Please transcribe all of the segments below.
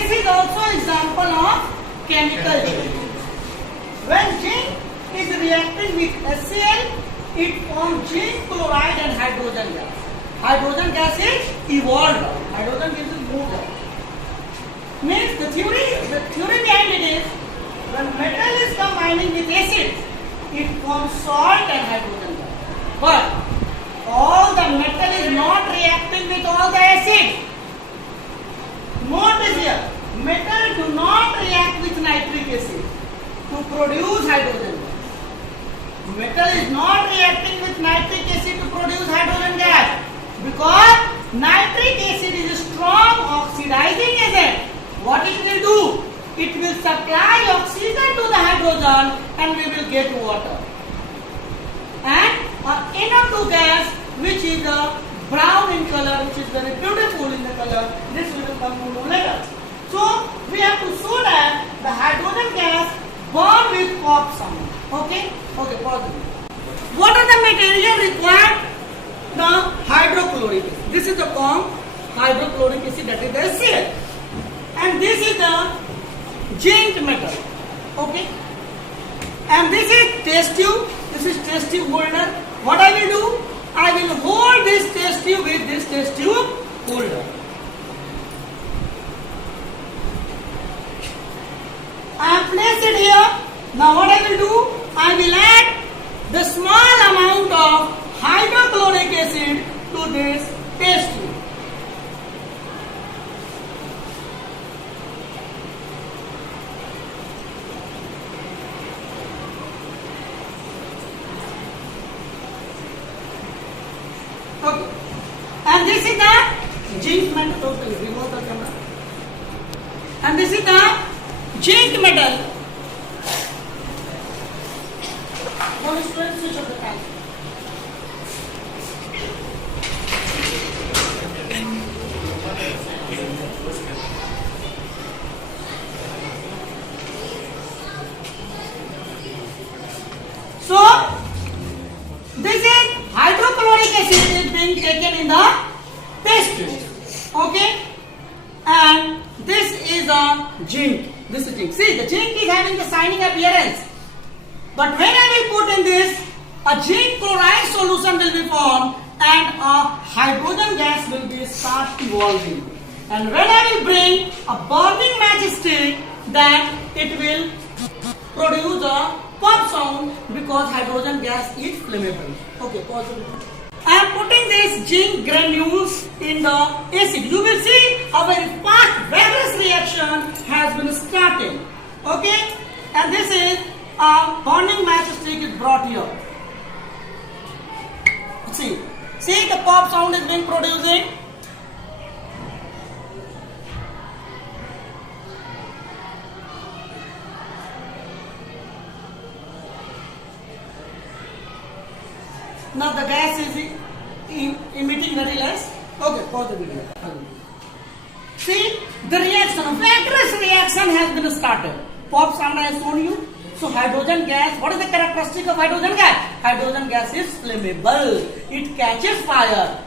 this is also example of chemical change. When zinc is reacting with HCl, it forms zinc chloride and hydrogen gas. Hydrogen gas is evolved out. Hydrogen gas is moved out. Means the theory behind it is when metal is combining with acid, it forms salt and hydrogen gas. But all the metal is not reacting with all the acid. Note this here. Metal do not react with nitric acid to produce hydrogen gas. Metal is not reacting with nitric acid to produce hydrogen gas because nitric acid is a strong oxidizing agent. What it will do? It will supply oxygen to the hydrogen and we will get water. And NO2 gas, which is brown in color, which is very beautiful in the color, this we will come to know later. So we have to show that the hydrogen gas burn with pop sound. Okay? Okay, pause. What are the material required? The hydrochloric acid. This is the form hydrochloric acid, that is the HCl. And this is the zinc metal. Okay? And this is test tube. This is test tube holder. What I will do? I will hold this test tube with this test tube holder. I have placed it here. Now what I will do? I will add the small amount of hydrochloric acid to this test tube. Okay. And this is the zinc metal. Totally remove the camera. And this is the zinc metal. Now students, switch off the fan. So this is hydrochloric acid is being taken in the test tube. Okay? And this is a zinc. This is zinc. See, the zinc is having the shining appearance. But when I will put in this, a zinc chloride solution will be formed and a hydrogen gas will be start evolving. And when I will bring a burning matchstick, then it will produce a pop sound because hydrogen gas is flammable. Okay, pause it. I am putting this zinc granules in the acid. You will see a very fast vigorous reaction has been started. Okay, and this is a burning matchstick is brought here. See the pop sound is being producing. Now the gas is emitting very less. Okay, pause the video. See, the reaction, a vigorous reaction has been started. Pop sound I have shown you. So hydrogen gas, what is the characteristic of hydrogen gas? Hydrogen gas is flammable. It catches fire.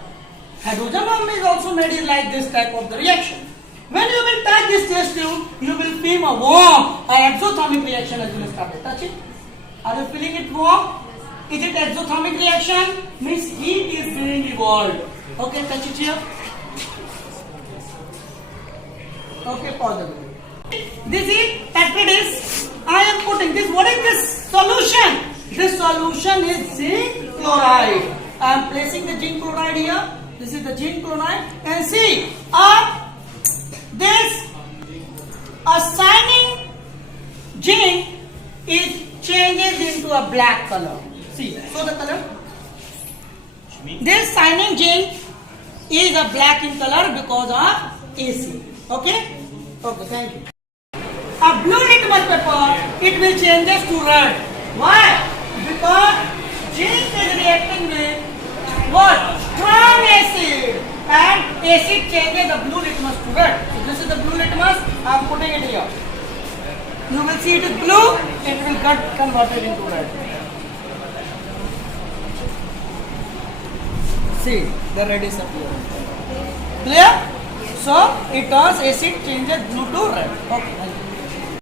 Hydrogen bomb is also made in like this type of the reaction. When you will touch this test tube, you will feel a warm, an exothermic reaction has been started. Touch it. Are you feeling it warm? Is it exothermic reaction? Means heat is being evolved. Okay, touch it here. Okay, pause the video. This is Petri. I am putting this. What is this solution? This solution is zinc chloride. I am placing the zinc chloride here. This is the zinc chloride. And see, this shining zinc is changes into a black color. See, show the color. This shining zinc is a black in color because of AC. Okay? Okay, thank you. A blue litmus paper, it will changes to red. Why? Because zinc is reacting with what? Strong acid. And acid changes the blue litmus to red. So this is the blue litmus. I am putting it here. You will see it is blue. It will get converted into red. See, the red is appearing. Clear? So it turns acid changes blue to red. Okay.